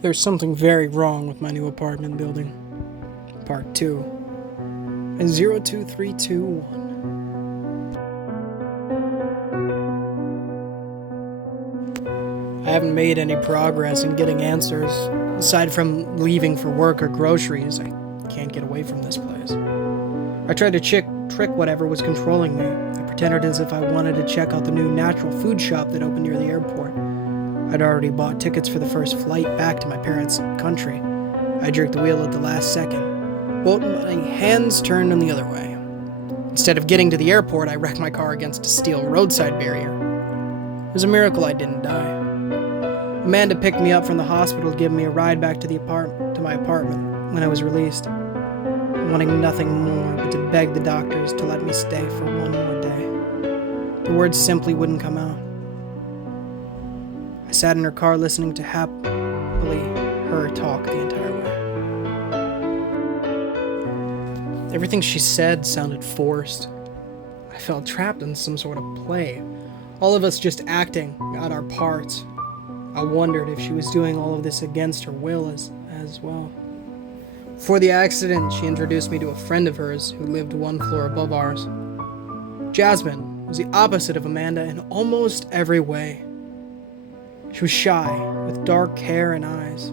There's something very wrong with my new apartment building. Part 2. And 02321. I haven't made any progress in getting answers. Aside from leaving for work or groceries, I can't get away from this place. I tried to trick whatever was controlling me. I pretended as if I wanted to check out the new natural food shop that opened near the airport. I'd already bought tickets for the first flight back to my parents' country. I jerked the wheel at the last second. Both my hands turned in the other way. Instead of getting to the airport, I wrecked my car against a steel roadside barrier. It was a miracle I didn't die. Amanda picked me up from the hospital to give me a ride back to my apartment when I was released, wanting nothing more but to beg the doctors to let me stay for one more day. The words simply wouldn't come out. I sat in her car listening to happily her talk the entire way. Everything she said sounded forced. I felt trapped in some sort of play, all of us just acting out our parts. I wondered if she was doing all of this against her will as well. Before the accident, she introduced me to a friend of hers who lived one floor above ours. Jasmine was the opposite of Amanda in almost every way. She was shy, with dark hair and eyes.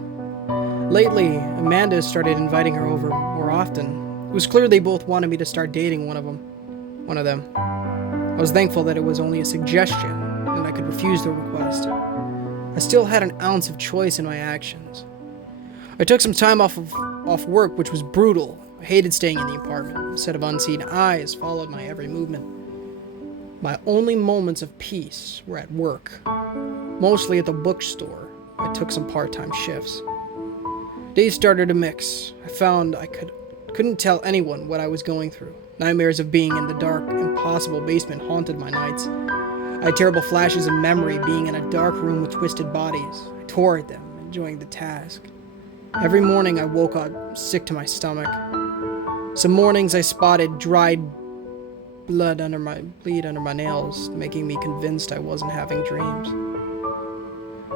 Lately, Amanda started inviting her over more often. It was clear they both wanted me to start dating one of them. I was thankful that it was only a suggestion, and I could refuse the request. I still had an ounce of choice in my actions. I took some time off work, which was brutal. I hated staying in the apartment. A set of unseen eyes followed my every movement. My only moments of peace were at work, mostly at the bookstore. I took some part-time shifts. Days started to mix. I found I couldn't tell anyone what I was going through. Nightmares of being in the dark, impossible basement haunted my nights. I had terrible flashes of memory being in a dark room with twisted bodies. I tore at them, enjoying the task. Every morning I woke up sick to my stomach. Some mornings I spotted dried bleed under my nails, making me convinced I wasn't having dreams.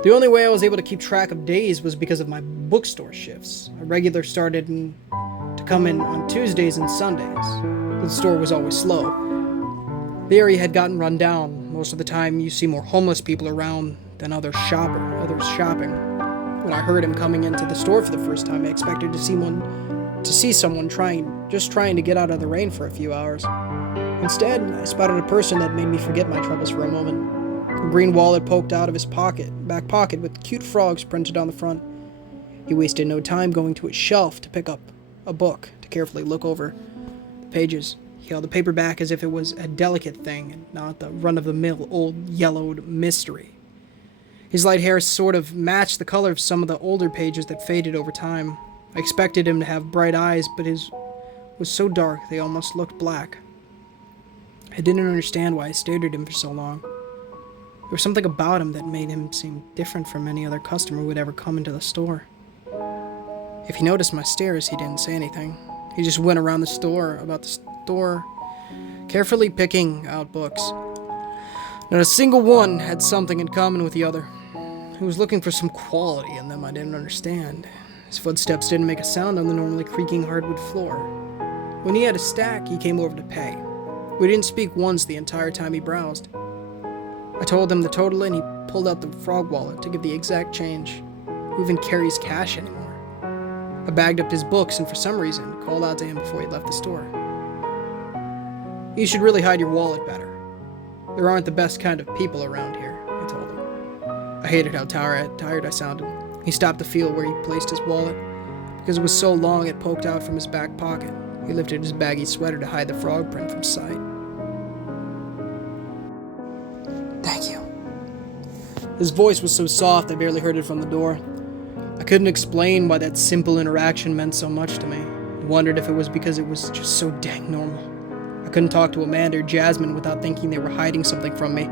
The only way I was able to keep track of days was because of my bookstore shifts. A regular started to come in on Tuesdays and Sundays. The store was always slow. The area had gotten run down. Most of the time, you see more homeless people around than others shopping. When I heard him coming into the store for the first time, I expected to see someone trying to get out of the rain for a few hours. Instead, I spotted a person that made me forget my troubles for a moment. A green wallet poked out of his back pocket with cute frogs printed on the front. He wasted no time going to his shelf to pick up a book to carefully look over the pages. He held the paperback as if it was a delicate thing and not the run-of-the-mill old yellowed mystery. His light hair sort of matched the color of some of the older pages that faded over time. I expected him to have bright eyes, but his was so dark they almost looked black. I didn't understand why I stared at him for so long. There was something about him that made him seem different from any other customer who would ever come into the store. If he noticed my stares, he didn't say anything. He just went around the store, carefully picking out books. Not a single one had something in common with the other. He was looking for some quality in them I didn't understand. His footsteps didn't make a sound on the normally creaking hardwood floor. When he had a stack, he came over to pay. We didn't speak once the entire time he browsed. I told him the total and he pulled out the frog wallet to give the exact change. Who even carries cash anymore? I bagged up his books and for some reason called out to him before he left the store. You should really hide your wallet better. There aren't the best kind of people around here, I told him. I hated how tired I sounded. He stopped to feel where he placed his wallet. Because it was so long it poked out from his back pocket. He lifted his baggy sweater to hide the frog print from sight. Thank you. His voice was so soft I barely heard it from the door. I couldn't explain why that simple interaction meant so much to me. I wondered if it was because it was just so dang normal. I couldn't talk to Amanda or Jasmine without thinking they were hiding something from me.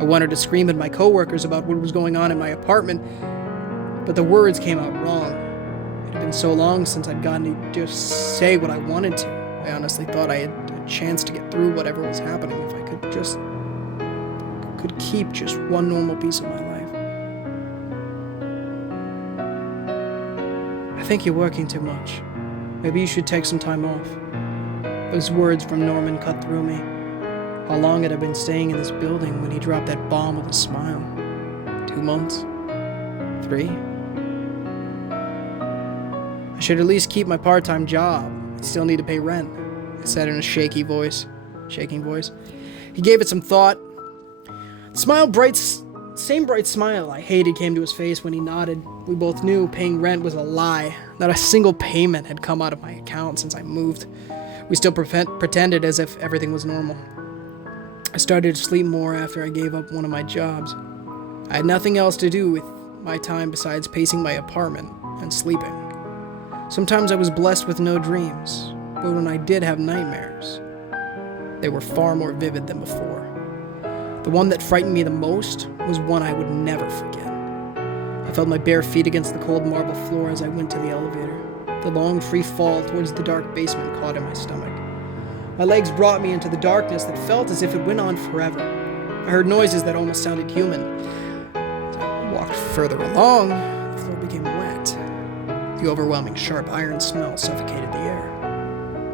I wanted to scream at my coworkers about what was going on in my apartment, but the words came out wrong. It had been so long since I'd gotten to just say what I wanted to. I honestly thought I had a chance to get through whatever was happening if I could keep just one normal piece of my life. think you're working too much. Maybe you should take some time off." Those words from Norman cut through me. How long had I been staying in this building when he dropped that bomb with a smile? 2 months? 3? I should at least keep my part-time job. I still need to pay rent, I said in a shaking voice. He gave it some thought. Same bright smile I hated came to his face when he nodded. We both knew paying rent was a lie. Not a single payment had come out of my account since I moved. We still pretended as if everything was normal. I started to sleep more after I gave up one of my jobs. I had nothing else to do with my time besides pacing my apartment and sleeping. Sometimes I was blessed with no dreams, but when I did have nightmares, they were far more vivid than before. The one that frightened me the most was one I would never forget. I felt my bare feet against the cold marble floor as I went to the elevator. The long free fall towards the dark basement caught in my stomach. My legs brought me into the darkness that felt as if it went on forever. I heard noises that almost sounded human. As I walked further along, the floor became wet. The overwhelming sharp iron smell suffocated the air.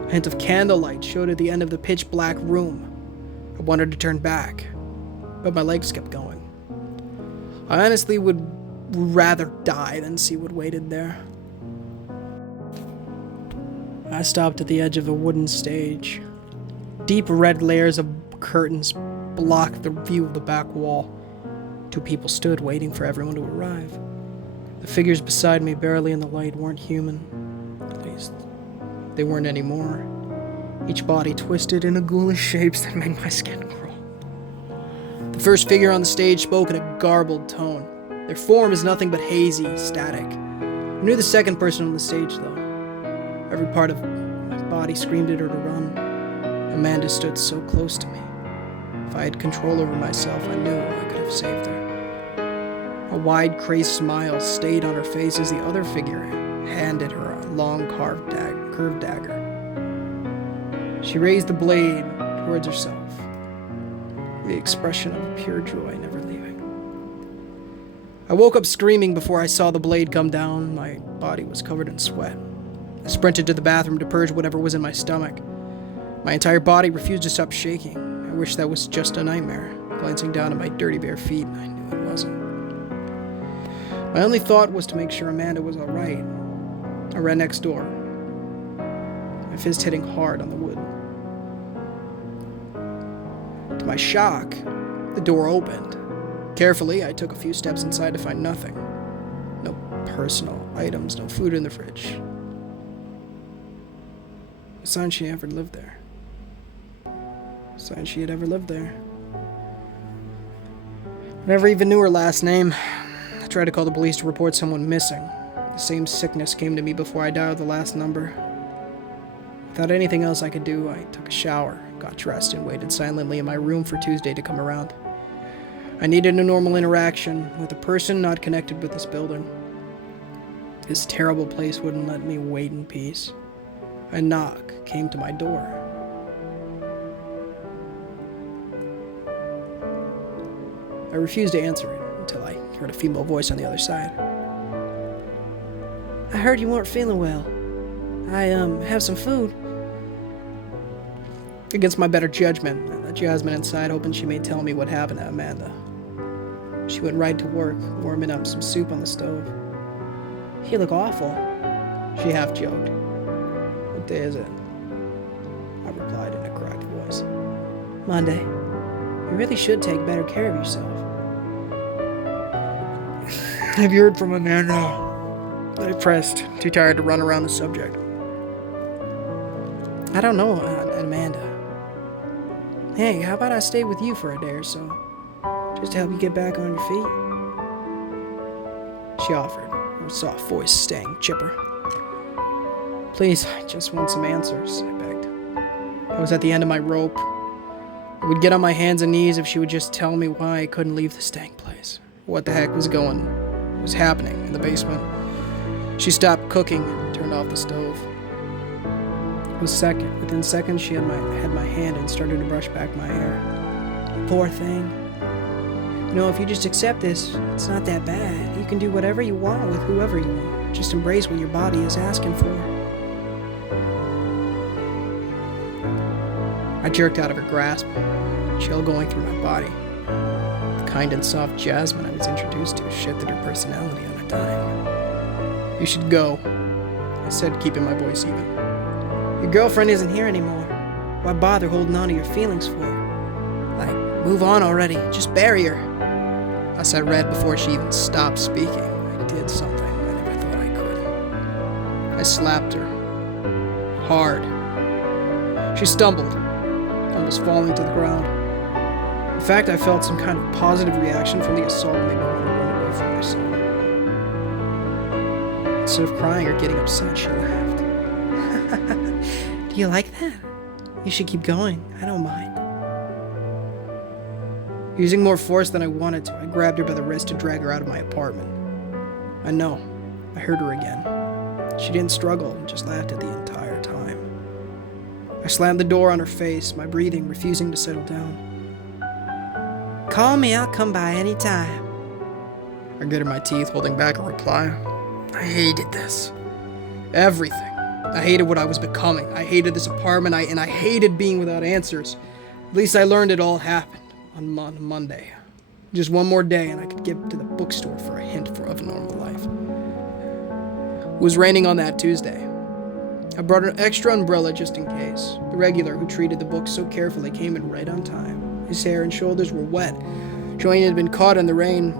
A hint of candlelight showed at the end of the pitch-black room. I wanted to turn back, but my legs kept going. I honestly would rather die than see what waited there. I stopped at the edge of a wooden stage. Deep red layers of curtains blocked the view of the back wall. 2 people stood waiting for everyone to arrive. The figures beside me, barely in the light, weren't human. At least, they weren't anymore. Each body twisted into ghoulish shapes that made my skin crawl. The first figure on the stage spoke in a garbled tone. Their form is nothing but hazy, static. I knew the second person on the stage, though. Every part of my body screamed at her to run. Amanda stood so close to me. If I had control over myself, I knew I could have saved her. A wide, crazed smile stayed on her face as the other figure handed her a long curved dagger. She raised the blade towards herself, the expression of pure joy never leaving. I woke up screaming before I saw the blade come down. My body was covered in sweat. I sprinted to the bathroom to purge whatever was in my stomach. My entire body refused to stop shaking. I wish that was just a nightmare. Glancing down at my dirty bare feet, I knew it wasn't. My only thought was to make sure Amanda was all right. I ran next door, my fist hitting hard on the wood. To my shock, the door opened. Carefully, I took a few steps inside to find nothing. No personal items, no food in the fridge. A sign she ever lived there. A sign she had ever lived there. I never even knew her last name. I tried to call the police to report someone missing. The same sickness came to me before I dialed the last number. Without anything else I could do, I took a shower, got dressed, and waited silently in my room for Tuesday to come around. I needed a normal interaction with a person not connected with this building. This terrible place wouldn't let me wait in peace. A knock came to my door. I refused to answer it until I heard a female voice on the other side. "I heard you weren't feeling well. I have some food." Against my better judgment, I let Jasmine inside, hoping she may tell me what happened to Amanda. She went right to work, warming up some soup on the stove. "You look awful," she half joked. "What day is it?" I replied in a cracked voice. "Monday. You really should take better care of yourself." "Have you heard from Amanda?" I pressed, too tired to run around the subject. "I don't know, Amanda. Hey, how about I stay with you for a day or so? Just to help you get back on your feet?" She offered, her soft voice staying chipper. "Please, I just want some answers," I begged. I was at the end of my rope. I would get on my hands and knees if she would just tell me why I couldn't leave the stank place. What the heck was happening in the basement. She stopped cooking and turned off the stove. Within seconds, she had my hand and started to brush back my hair. "Poor thing. You know, if you just accept this, it's not that bad. You can do whatever you want with whoever you want. Just embrace what your body is asking for. I jerked out of her grasp, chill going through my body. The kind and soft Jasmine I was introduced to shifted her personality on a dime. You should go, I said, keeping my voice even. Your girlfriend isn't here anymore. Why bother holding on to your feelings for? Like, move on already. Just bury her. I said red before she even stopped speaking. I did something I never thought I could. I slapped her. Hard. She stumbled, almost falling to the ground. In fact, I felt some kind of positive reaction from the assault made me want to run away from myself. Instead of crying or getting upset, she laughed. Do you like that? You should keep going. I don't mind. Using more force than I wanted to, I grabbed her by the wrist to drag her out of my apartment. I know. I heard her again. She didn't struggle and just laughed at the entire time. I slammed the door on her face, my breathing refusing to settle down. Call me, I'll come by any time. I gritted my teeth, holding back a reply. I hated this. Everything. I hated what I was becoming. I hated this apartment, and I hated being without answers. At least I learned it all happened on Monday. Just one more day and I could get to the bookstore for a hint of a normal life. It was raining on that Tuesday. I brought an extra umbrella just in case. The regular who treated the books so carefully came in right on time. His hair and shoulders were wet, showing he had been caught in the rain.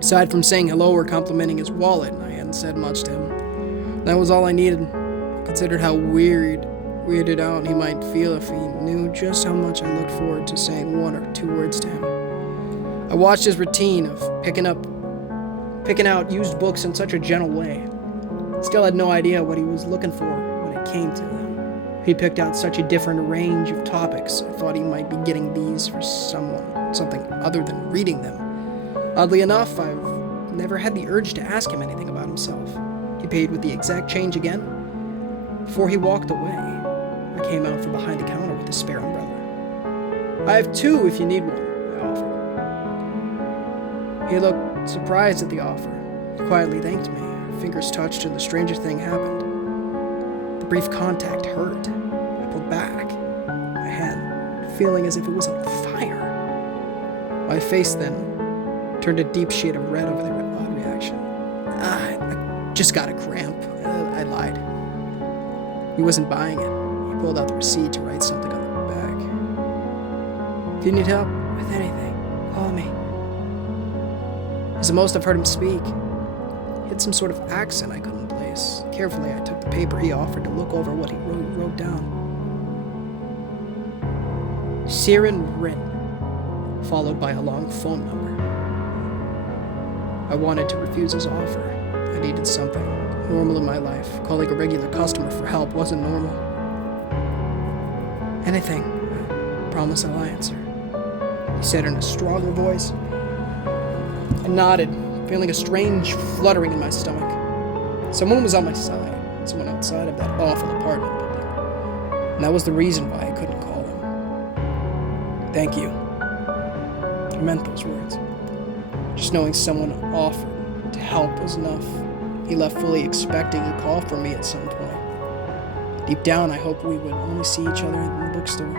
Aside from saying hello or complimenting his wallet, I hadn't said much to him. That was all I needed. I considered how weirded out he might feel if he knew just how much I looked forward to saying one or two words to him. I watched his routine of picking out used books in such a gentle way. Still had no idea what he was looking for when it came to them. He picked out such a different range of topics. I thought he might be getting these for something other than reading them. Oddly enough, I've never had the urge to ask him anything about himself. He paid with the exact change again. Before he walked away, I came out from behind the counter with a spare umbrella. I have two if you need one, I offered. He looked surprised at the offer. He quietly thanked me. Our fingers touched and the strangest thing happened. The brief contact hurt. I pulled back, my hand feeling as if it was on fire. My face then turned a deep shade of red over the odd reaction. I just got a cramp. I lied. He wasn't buying it. He pulled out the receipt to write something on the back. If you need help with anything, call me. It's the most I've heard him speak. He had some sort of accent I couldn't place. Carefully, I took the paper he offered to look over what he wrote down. Siren Rin, followed by a long phone number. I wanted to refuse his offer. I needed something normal in my life. Calling a regular customer for help wasn't normal. Anything. I promise I'll answer, he said in a stronger voice. I nodded, feeling a strange fluttering in my stomach. Someone was on my side, someone outside of that awful apartment building. And that was the reason why I couldn't call him. Thank you. I meant those words. Just knowing someone offered to help was enough. He left fully expecting a call from me at some point. Deep down, I hoped we would only see each other in the bookstore.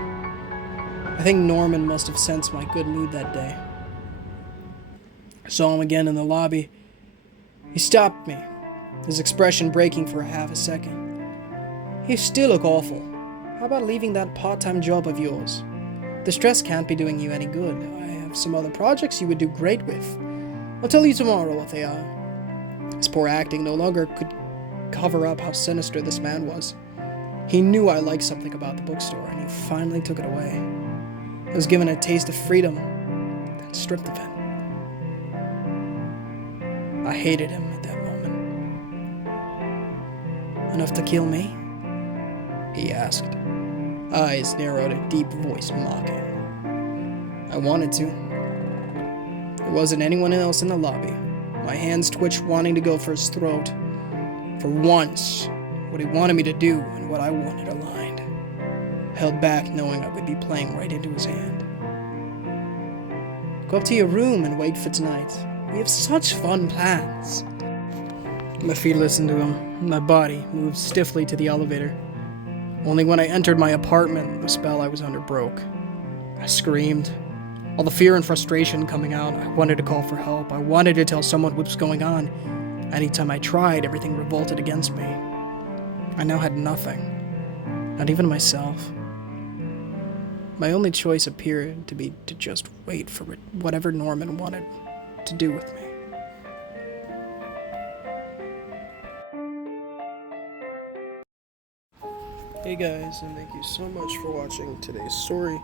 I think Norman must have sensed my good mood that day. I saw him again in the lobby. He stopped me, his expression breaking for a half a second. You still look awful. How about leaving that part-time job of yours? The stress can't be doing you any good. I have some other projects you would do great with. I'll tell you tomorrow what they are. His poor acting no longer could cover up how sinister this man was. He knew I liked something about the bookstore, and he finally took it away. I was given a taste of freedom, then stripped of it. I hated him at that moment. Enough to kill me? He asked. Eyes narrowed, a deep voice mocking. I wanted to. There wasn't anyone else in the lobby. My hands twitched, wanting to go for his throat. For once, what he wanted me to do and what I wanted aligned. Held back, knowing I would be playing right into his hand. Go up to your room and wait for tonight. We have such fun plans. My feet listened to him. My body moved stiffly to the elevator. Only when I entered my apartment, the spell I was under broke. I screamed. All the fear and frustration coming out. I wanted to call for help. I wanted to tell someone what was going on. Anytime I tried, everything revolted against me. I now had nothing. Not even myself. My only choice appeared to be to just wait for whatever Norman wanted to do with me. Hey guys, and thank you so much for watching today's story.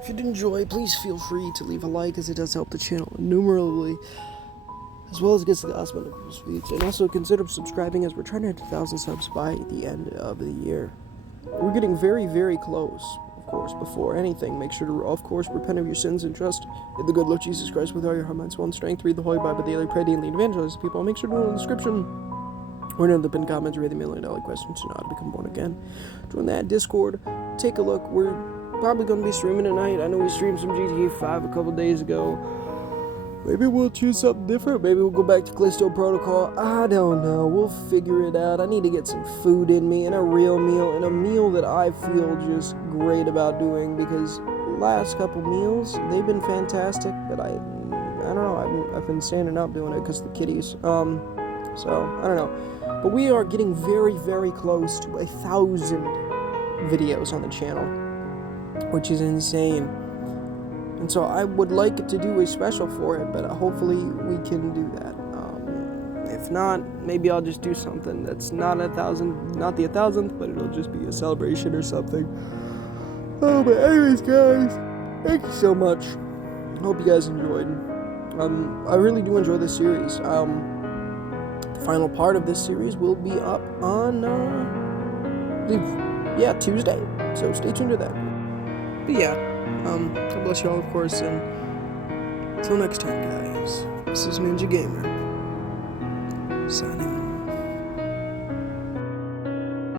If you did enjoy, please feel free to leave a like, as it does help the channel innumerably, as well as gets the gospel of people's feeds. And also consider subscribing, as we're trying to hit 1,000 subs by the end of the year. We're getting very, very close. Of course, before anything, make sure to, of course, repent of your sins and trust in the good Lord Jesus Christ with all your heart, mind, soul, and strength. Read the Holy Bible daily, pray daily, and evangelize to people. Make sure to know in the description or in the pinned comments, read the $1 million question to know how to become born again. Join that Discord. Take a look. We're probably going to be streaming tonight. I know we streamed some GTA 5 a couple days ago. Maybe we'll choose something different. Maybe we'll go back to Callisto Protocol. I don't know. We'll figure it out. I need to get some food in me, and a real meal, and a meal that I feel just great about doing, because the last couple meals, they've been fantastic, but I don't know. I've been standing up doing it because of the kitties. So, I don't know. But we are getting very, very close to 1,000 videos on the channel, which is insane. And so I would like to do a special for it, but hopefully we can do that. If not, maybe I'll just do something that's not the 1,000th, but it'll just be a celebration or something. Oh, but anyways, guys, thank you so much. I hope you guys enjoyed. I really do enjoy this series. The final part of this series will be up on, Tuesday. So stay tuned to that. But yeah. God bless you all, of course, and until next time, guys, this is Ninja Gamer, signing off.